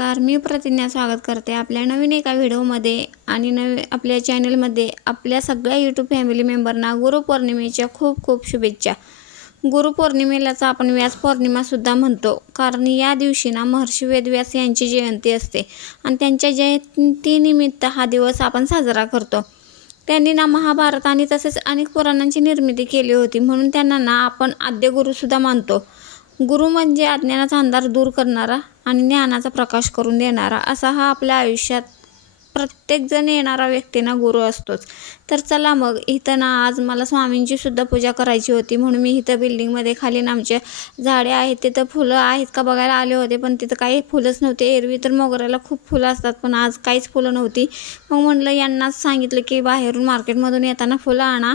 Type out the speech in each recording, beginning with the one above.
नमस्कार, मी प्रतिज्ञा स्वागत करते आपल्या नवीन एका व्हिडिओमध्ये आणि आपल्या चॅनलमध्ये. आपल्या सगळ्या यूट्यूब फॅमिली मेंबरना गुरुपौर्णिमेच्या खूप खूप शुभेच्छा. गुरुपौर्णिमेलाच आपण व्यास पौर्णिमासुद्धा म्हणतो, कारण या दिवशी ना महर्षी वेदव्यास यांची जयंती असते आणि त्यांच्या जयंतीनिमित्त हा दिवस आपण साजरा करतो. त्यांनी ना महाभारत आणि तसेच अनेक पुराणांची निर्मिती केली होती, म्हणून त्यांना ना आपण आद्यगुरूसुद्धा मानतो. गुरु म्हणजे अज्ञानाचा अंधार दूर करणारा आणि ज्ञानाचा प्रकाश करून देणारा, असा हा आपल्या आयुष्यात प्रत्येकजण येणारा व्यक्तींना गुरु असतोच. तर चला मग, इथं ना आज मला स्वामींची सुद्धा पूजा करायची होती, म्हणून मी इथं बिल्डिंगमध्ये खाली आमच्या झाडे आहेत, तिथं फुलं आहेत का बघायला आले होते, पण तिथं काही फुलंच नव्हते. एरवी तर मोगऱ्याला खूप फुलं असतात, पण आज काहीच फुलं नव्हती. मग म्हटलं यांनाच सांगितलं की बाहेरून मार्केटमधून येताना फुलं आणा.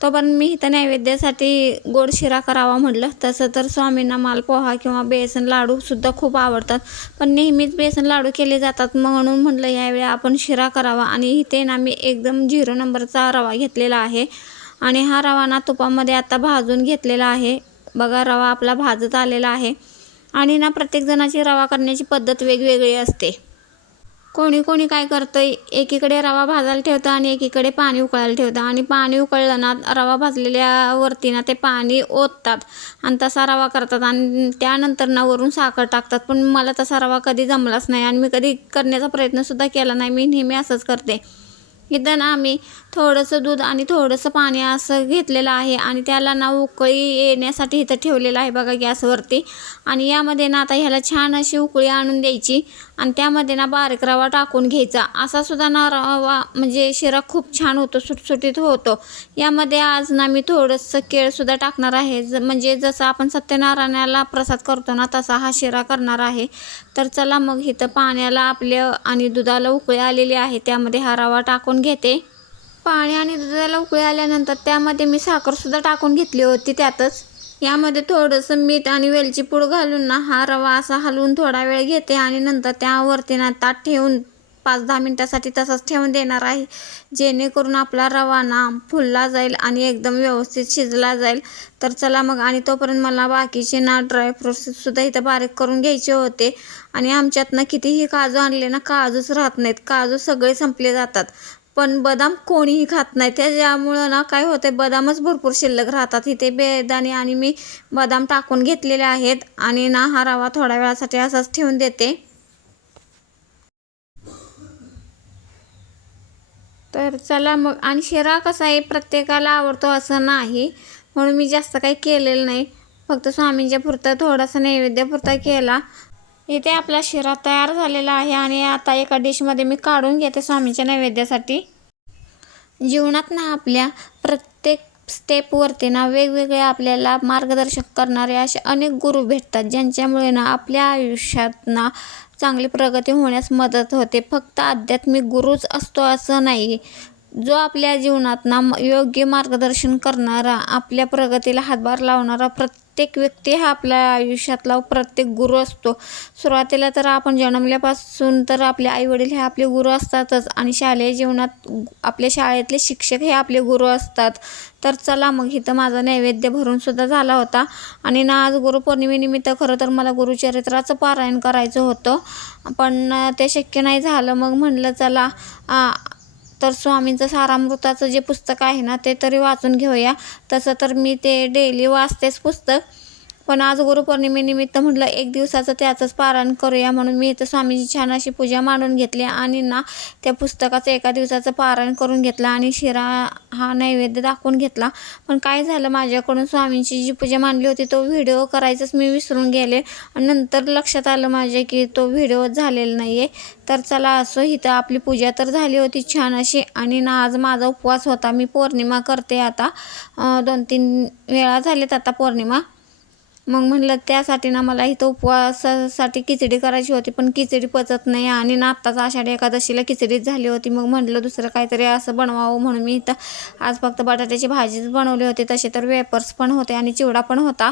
तोपर्यंत मी इथं नैवेद्यासाठी गोड शिरा करावा म्हटलं. तसं तर स्वामींना मालपोहा किंवा बेसन लाडूसुद्धा खूप आवडतात, पण नेहमीच बेसन लाडू केले जातात, म्हणून म्हटलं यावेळी आपण शिरा करावा. आणि इथे ना मी एकदम 0 नंबरचा रवा घेतलेला आहे आणि हा रवा ना तुपामध्ये आता भाजून घेतलेला आहे. बघा, रवा आपला भाजत आलेला आहे. आणि ना प्रत्येक जणाची रवा करण्याची पद्धत वेगवेगळी असते. कोणी कोणी काय करतं, एकीकडे रवा भाजायला ठेवतं आणि एकीकडे पाणी उकळायला ठेवतं, आणि पाणी उकळलं ना रवा भाजलेल्यावरती ना ते पाणी ओततात आणि तसा रवा करतात आणि त्यानंतर ना वरून साखर टाकतात. पण मला तसा रवा कधी जमलाच नाही आणि मी कधी करण्याचा प्रयत्नसुद्धा केला नाही. मी नेहमी असंच करते. इथं ना आम्ही थोडंसं दूध आणि थोडंसं पाणी असं घेतलेलं आहे आणि त्याला ना उकळी येण्यासाठी इथं ठेवलेलं आहे बघा गॅसवरती. आणि यामध्ये ना आता ह्याला छान अशी उकळी आणून द्यायची आणि त्यामध्ये ना बारीक रवा टाकून घ्यायचा. असा सुद्धा ना रवा म्हणजे शिरा खूप छान होतो, सुटसुटीत होतो. यामध्ये आज ना मी थोडंसं केळसुद्धा टाकणार आहे, म्हणजे जसं आपण सत्यनारायणाला प्रसाद करतो ना तसा हा शिरा करणार आहे. तर चला मग, इथं पाण्याला आपल्या आणि दुधाला उकळी आलेली आहे, त्यामध्ये हा रवा टाकून घेते. पाणी आणि दुधाला उकळी आल्यानंतर त्यामध्ये मी साखरसुद्धा टाकून घेतली होती त्यातच. यामध्ये थोडंसं मीठ आणि वेलची पूड घालून ना हा रवा असा हलवून थोडा वेळ घेते आणि नंतर त्यावरती ना ताट ठेवून 5-10 मिनटासाठी तसाच ठेवून देणार आहे, जेणेकरून आपला रवा ना फुलला जाईल आणि एकदम व्यवस्थित शिजला जाईल. तर चला मग, आणि तोपर्यंत मला बाकीचे ना ड्रायफ्रूट्ससुद्धा इथं बारीक करून घ्यायचे होते. आणि आमच्यात ना कितीही काजू आणले ना काजूच राहत नाहीत, काजू सगळे संपले जातात, पण बदाम कोणीही खात नाही. त्याच्यामुळं ना काय होतं, बदामच भरपूर शिल्लक राहतात. इथे बेदाणे आणि मी बदाम टाकून घेतलेले आहेत आणि ना हा रवा थोड्या वेळासाठी असाच ठेवून देते. तर चला मग, आणि शिरा कसा आहे प्रत्येकाला आवडतो असं नाही, म्हणून मी जास्त काही केलेलं नाही, फक्त स्वामींच्या पुरता थोडासा नैवेद्यापुरता केला. इथे आपला शिरा तयार झालेला आहे आणि आता एका डिशमध्ये मी काढून घेते स्वामींच्या नैवेद्यासाठी. जीवनात ना आपल्या प्रत्येक स्टेपवरती ना वेगवेगळे आपल्याला मार्गदर्शक करणारे असे अनेक गुरु भेटतात, ज्यांच्यामुळे ना आपल्या आयुष्यात ना चांगली प्रगती होण्यास मदत होते. फक्त आध्यात्मिक गुरुच असतो असं नाही, जो आपल्या जीवनात ना योग्य मार्गदर्शन करणारा, आपल्या प्रगतीला हातभार लावणारा प्रत्येक व्यक्ती हा आपल्या आयुष्यातला प्रत्येक गुरु असतो. सुरुवातीला तर आपण जन्मल्यापासून तर आपले आईवडील हे आपले गुरु असतातच, आणि शालेय जीवनात आपल्या शाळेतले शिक्षक हे आपले गुरु असतात. तर चला मग, इथं माझा नैवेद्य भरून सुद्धा झाला होता. आणि ना आज गुरुपौर्णिमेनिमित्त खरं तर मला गुरुचरित्राचं पारायण करायचं होतं, पण ते शक्य नाही झालं. मग म्हणलं चला तर स्वामींचं सारामृताचं जे पुस्तक आहे ना ते तरी वाचून घेऊया. तसं तर मी ते डेली वाचतेच पुस्तक, पण आज गुरुपौर्णिमेनिमित्त म्हटलं एक दिवसाचं त्याचंच पारायण करूया, म्हणून मी इथं स्वामींची छान अशी पूजा मांडून घेतली आणि ना त्या पुस्तकाचं एका दिवसाचं पारायण करून घेतलं आणि शिरा हा नैवेद्य दाखवून घेतला. पण काय झालं, माझ्याकडून स्वामींची जी पूजा मांडली होती तो व्हिडिओ करायचंच मी विसरून गेले आणि नंतर लक्षात आलं माझ्या की तो व्हिडिओ झालेला नाही आहे. तर चला, असं इथं आपली पूजा तर झाली होती छान अशी. आणि ना आज माझा उपवास होता, मी पौर्णिमा करते आता, 2-3 वेळा झालेत आता पौर्णिमा. मग म्हटलं त्यासाठी ना मला इथं उपवासासाठी खिचडी करायची होती, पण खिचडी पचत नाही आणि ना आत्ताच आषाढी एकादशीला खिचडीच झाली होती. मग म्हटलं दुसरं काहीतरी असं बनवावं, म्हणून मी इथं आज फक्त बटाट्याची भाजीच बनवली होती. तसे तर वेपर्स पण होते आणि चिवडा पण होता,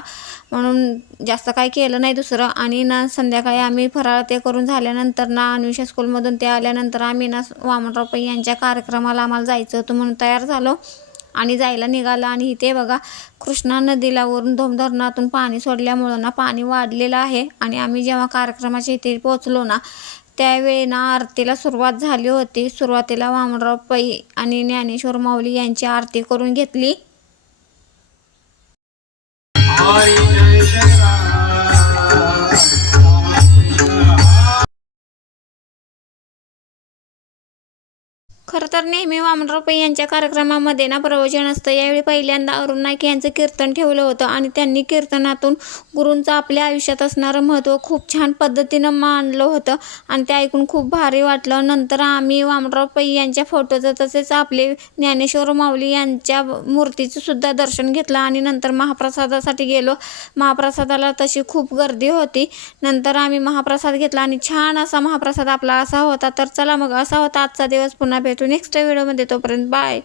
म्हणून जास्त काही केलं नाही दुसरं. आणि ना संध्याकाळी आम्ही फराळ ते करून झाल्यानंतर ना अन्विषा स्कूलमधून ते आल्यानंतर आम्ही ना वामनराव पै यांच्या कार्यक्रमाला आम्हाला जायचं होतं, म्हणून तयार झालो. आणि जायला निघाला. आणि इथे बघा कृष्णा नदीला वरून धरणातून पाणी सोडल्यामुळं ना पाणी वाढलेलं आहे. आणि आम्ही जेव्हा कार्यक्रमाच्या इथे पोचलो ना त्यावेळी ना आरतीला सुरुवात झाली होती. सुरुवातीला वामनराव पै आणि ज्ञानेश्वर माऊली यांची आरती करून घेतली. खरं तर नेहमी वामनराव पै यांच्या कार्यक्रमामध्ये ना प्रवचन असतं. यावेळी पहिल्यांदा अरुण नाईक यांचं कीर्तन ठेवलं होतं आणि त्यांनी कीर्तनातून गुरूंचं आपल्या आयुष्यात असणारं महत्त्व खूप छान पद्धतीनं मांडलं होतं आणि ते ऐकून खूप भारी वाटलं. नंतर आम्ही वामनराव पै यांच्या फोटोचं तसेच आपले ज्ञानेश्वर माऊली यांच्या मूर्तीचं सुद्धा दर्शन घेतलं आणि नंतर महाप्रसादासाठी गेलो. महाप्रसादाला तशी खूप गर्दी होती. नंतर आम्ही महाप्रसाद घेतला आणि छान असा महाप्रसाद आपला असा होता. तर चला मग असा होता आजचा दिवस. पुन्हा भेटू नेक्स्ट व्हिडिओमध्ये. तोपर्यंत बाय.